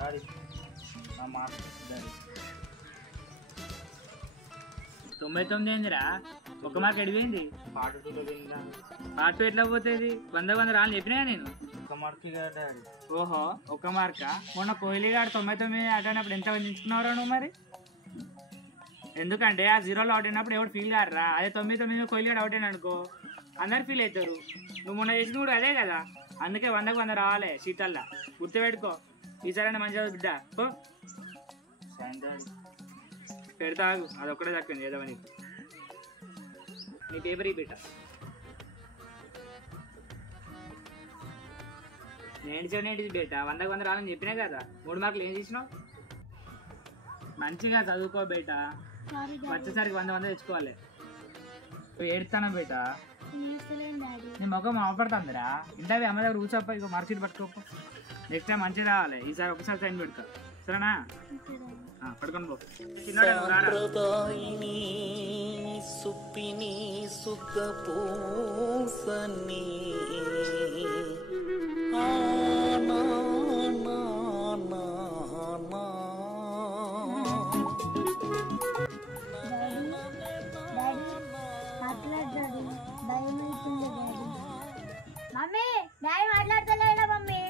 daddy నా మాట daddy 99 ఏందిరా ఒక మార్క్ ఎడిపోయింది పాట పోయిందా పాటు ఎట్లా పోతుంది 100 రాళ్ళు చెప్పినా నేను ఒక మార్కి కదా డాడీ ఓహో ఒక మార్కా మొన్న కోహ్లీ గారు 99 ఆడినప్పుడు ఎంత వంచుకున్నావురా నువ్వు మరి ఎందుకంటే ఆ 0లో అవుట్ అయినప్పుడు ఎవరు ఫీల్ కాదురా అదే 99 కోహ్లీ గారు అవుట్ అయినా అనుకో అందరు ఫీల్ అవుతారు నువ్వు మొన్న చేసింది కూడా అదే కదా అందుకే 100కు 100 రావాలి సీతల్లా గుర్తుపెట్టుకో ఈసారైనా మంచిగా బిడ్డ పో డాడీ పెడతాగు అదొక్కడే దక్కింది ఏదో నీకు నీ పేపర్ ఈ బిడ్డ నేర్చేది బేట 100కు 100 రాలని చెప్పినా కదా 3 మార్కులు ఏం చేసినావు మంచిగా చదువుకో బేట వచ్చేసరికి 100 తెచ్చుకోవాలి నువ్వు ఏడుతానా బేట నీ ముఖం అవపడుతుందిరా ఇంటవి అమ్మ దగ్గర కూర్చోప్ప ఇక మార్క్షీట్ పట్టుకోపో నెక్స్ట్ టైం మంచిగా రావాలి ఈసారి ఒకసారి సైన్ పెట్టుకో సరేనా పడుకొని పో సుప్పిని సుఖపూసని మమ్మీ డాడీ మాట్లాడతలేడా మమ్మీ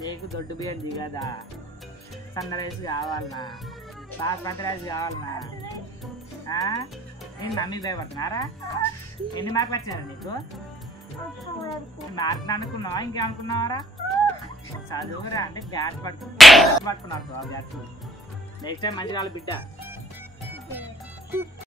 నీకు దొడ్డు బియ్యం దిగదా సన్న రైస్ కావాలనా బాస్మతి రైస్ కావాలనా నేను మమ్మీ భయపడుతున్నారా ఎన్ని మార్కులు వచ్చారా నీకు మార్కులు అనుకున్నావా ఇంకేమనుకున్నావారా చదువురా అంటే గ్యాస్ పట్టుకున్నావు గ్యాస్ నెక్స్ట్ టైం మంచిగా బిడ్డ